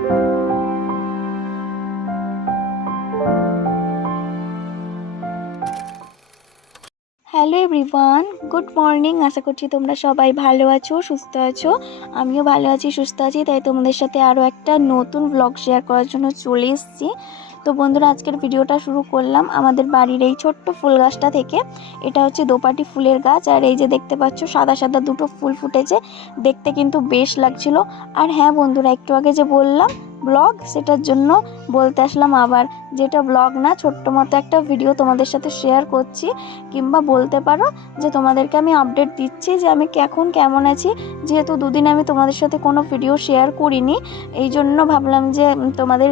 Hello everyone, good morning. আশা করছি তোমরা সবাই ভালো আছো, সুস্থ আছো। আমিও ভালো আছি, সুস্থ আছি। তাই তোমাদের সাথে আরও একটা নতুন ব্লগ শেয়ার করার জন্য চলে এসেছি। তো বন্ধুরা, আজকের ভিডিওটা শুরু করলাম আমাদের বাড়ির এই ছোট্ট ফুল গাছটা থেকে। এটা হচ্ছে দোপাটি ফুলের গাছ, আর এই যে দেখতে পাচ্ছ সাদা সাদা দুটো ফুল ফুটেছে, দেখতে কিন্তু বেশ লাগছিল। আর হ্যাঁ বন্ধুরা, একটু আগে যে বললাম ব্লগ, সেটার জন্য বলতে আসলাম আবার, যেটা ব্লগ না, ছোট্ট মতো একটা ভিডিও তোমাদের সাথে শেয়ার করছি, কিংবা বলতে পারো যে তোমাদেরকে আমি আপডেট দিচ্ছি যে আমি এখন কেমন আছি। যেহেতু দুদিন আমি তোমাদের সাথে কোনো ভিডিও শেয়ার করিনি, এই জন্য ভাবলাম যে তোমাদের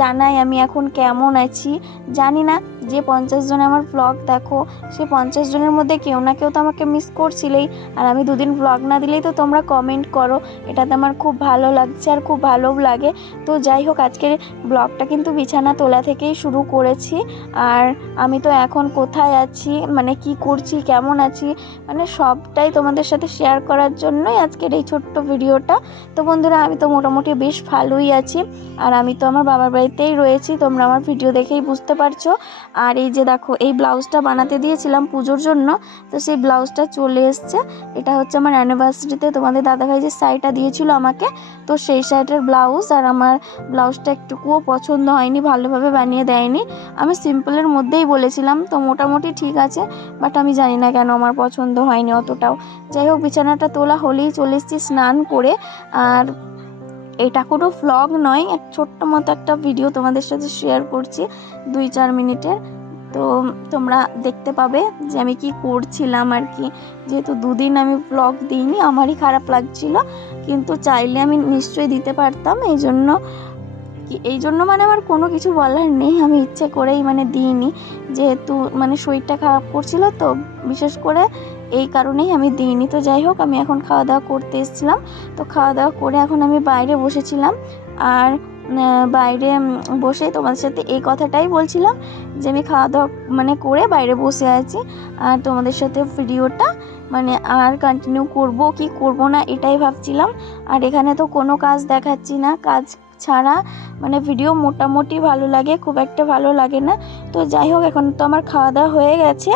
জানাই আমি এখন কেমন আছি। জানি না যে 50 জন আমার ব্লগ দেখো, সে 50 জনের মধ্যে কেউ না কেউ তো আমাকে মিস করছিলেই। আর আমি দুদিন ব্লগ না দিলেই তো তোমরা কমেন্ট করো, এটাতে আমার খুব ভালো লাগছে আর খুব ভালোও লাগে। তো যাই হোক, আজকের ব্লগটা কিন্তু বিছানা তোলা থেকেই শুরু করেছি। আর আমি তো এখন কোথায় আছি, মানে কি করছি, কেমন আছি, মানে সবটাই তোমাদের সাথে শেয়ার করার জন্যই আজকের এই ছোট্ট ভিডিওটা। তো বন্ধুরা, আমি তো মোটামুটি বেশ ভালোই আছি। আর আমি তো আমার বাবার বাড়িতেই রয়েছি, তোমরা আমার ভিডিও দেখেই বুঝতে পারছো। আর এই যে দেখো, এই ব্লাউজটা বানাতে দিয়েছিলাম পুজোর জন্য, তো সেই ব্লাউজটা চলে এসছে। এটা হচ্ছে আমার অ্যানিভার্সারিতে তোমাদের দাদাভাই যে শাড়িটা দিয়েছিল আমাকে, তো সেই শাড়িটার ব্লাউজ। আর আমার ব্লাউজটা একটুকুও পছন্দ হয়নি, ভালোভাবে বানিয়ে দেয়নি। আমি সিম্পলের মধ্যেই বলেছিলাম, তো মোটামুটি ঠিক আছে, বাট আমি জানি না কেন আমার পছন্দ হয়নি অতটাও। যাই হোক, বিছানাটা তোলা হলেই চলে এসেছি স্নান করে। আর এটা কোনো ভ্লগ নয়, এক ছোট্ট মতো একটা ভিডিও তোমাদের সাথে শেয়ার করছি 2-4 মিনিটের। তো তোমরা দেখতে পাবে যে আমি কি করছিলাম আর কি। যেহেতু দুদিন আমি ভ্লগ দিইনি, আমারই খারাপ লাগছিল, কিন্তু চাইলে আমি নিশ্চয়ই দিতে পারতাম। এই জন্য মানে আমার কোনো কিছু বলার নেই, আমি ইচ্ছে করেই মানে দিইনি। যেহেতু মানে শরীরটা খারাপ করছিল, তো বিশেষ করে এই কারণেই আমি দিইনি। তো যাই হোক, আমি এখন খাওয়া দাওয়া করতে এসেছিলাম। তো খাওয়া দাওয়া করে এখন আমি বাইরে বসেছিলাম। আর বাইরে বসে তোমাদের সাথে এই কথাটাই বলছিলাম যে আমি খাওয়া দাওয়া মানে করে বাইরে বসে আছি। আর তোমাদের সাথে ভিডিওটা মানে আর কন্টিনিউ করব কি করব না, এটাই ভাবছিলাম। আর এখানে তো কোনো কাজ দেখাচ্ছি না, কাজ ছাড়া মানে ভিডিও মোটামুটি ভালো লাগে, খুব একটা ভালো লাগে না। তো যাই হোক, এখন তো আমার খাওয়া দাওয়া হয়ে গেছে।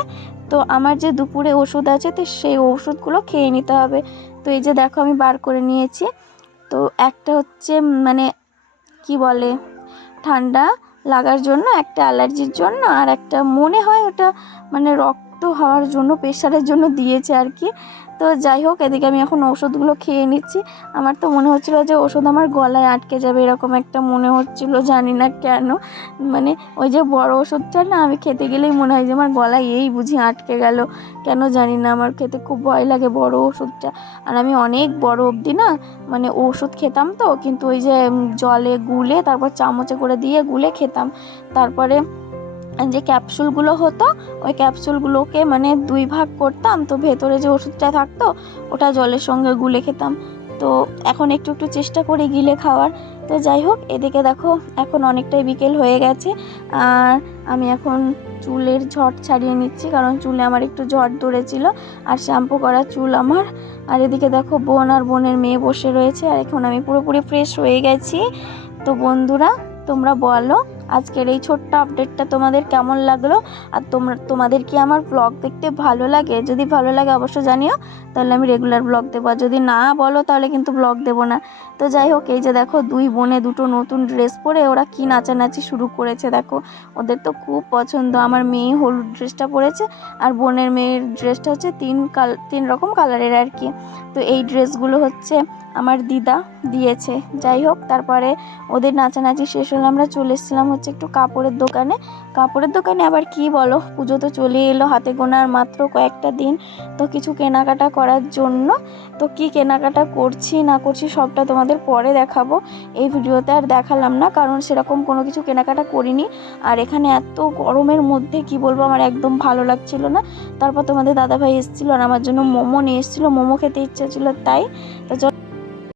তো আমার যে দুপুরে ওষুধ আছে, তো সেই ওষুধগুলো খেয়ে নিতে হবে। তো এই যে দেখো, আমি বার করে নিয়েছি। তো একটা হচ্ছে মানে কি বলে, ঠান্ডা লাগার জন্য, একটা অ্যালার্জির জন্য, আর একটা মনে হয় ওটা মানে রক্ত হওয়ার জন্য, প্রেশারের জন্য দিয়েছে আর কি। তো যাই হোক, এদিকে আমি এখন ওষুধগুলো খেয়ে নিচ্ছি। আমার তো মনে হচ্ছিলো যে ওষুধ আমার গলায় আটকে যাবে, এরকম একটা মনে হচ্ছিলো, জানি না কেন। মানে ওই যে বড় ওষুধটা না, আমি খেতে গেলেই মনে হয় যে আমার গলায় এই বুঝি আটকে গেল, কেন জানি না, আমার খেতে খুব ভয় লাগে বড় ওষুধটা। আর আমি অনেক বড় অবধি না মানে ওষুধ খেতাম, তো কিন্তু ওই যে জলে গুলে তারপর চামচে করে দিয়ে গুলে খেতাম। তারপরে যে ক্যাপসুলগুলো হতো, ওই ক্যাপসুলগুলোকে মানে 2 ভাগ করতাম, তো ভেতরে যে ওষুধটা থাকতো ওটা জলের সঙ্গে গুলে খেতাম। তো এখন একটু একটু চেষ্টা করি গিলে খাওয়ার। তো যাই হোক, এদিকে দেখো এখন অনেকটাই বিকেল হয়ে গেছে। আর আমি এখন চুলের ঝড় ছাড়িয়ে নিচ্ছি, কারণ চুলে আমার একটু ঝড় ধরেছিল, আর শ্যাম্পু করা চুল আমার। আর এদিকে দেখো, বোন আর বোনের মেয়ে বসে রয়েছে, আর এখন আমি পুরোপুরি ফ্রেশ হয়ে গেছি। তো বন্ধুরা, তোমরা বলো আজকের এই ছোট্ট আপডেটটা তোমাদের কেমন লাগলো। আর তোমাদের কি আমার ব্লগ দেখতে ভালো লাগে? যদি ভালো লাগে অবশ্যই জানিও, তাহলে আমি রেগুলার ব্লগ দেবো। আর যদি না বলো তাহলে কিন্তু ব্লগ দেবো না। তো যাই হোক, এই যে দেখো, 2 বোনে 2টো নতুন ড্রেস পরে ওরা কি নাচানাচি শুরু করেছে দেখো। ওদের তো খুব পছন্দ। আমার মেয়ে হলুদ ড্রেসটা পরেছে, আর বোনের মেয়ের ড্রেসটা হচ্ছে 3 রকম কালারের আর কি। তো এই ড্রেসগুলো হচ্ছে আমার দিদা দিয়েছে। যাই হোক, তারপরে ওদের নাচানাচি শেষ হলে আমরা চলে এসেছিলাম হচ্ছে একটু কাপড়ের দোকানে। আবার কি বলো, পুজো তো চলে এলো, হাতে গোনার মাত্র কয়েকটা দিন। তো কিছু কেনাকাটা করার জন্য, তো কি কেনাকাটা করছি না করছি সবটা তোমাদের পরে দেখাবো। এই ভিডিওতে আর দেখালাম না, কারণ সেরকম কোনো কিছু কেনাকাটা করিনি। আর এখানে এত গরমের মধ্যে কি বলবো, আমার একদম ভালো লাগছিল না। তারপর তোমাদের দাদাভাই এসেছিলো আর আমার জন্য মোমো নিয়ে এসেছিলো, মোমো খেতে ইচ্ছা ছিল তাই। তো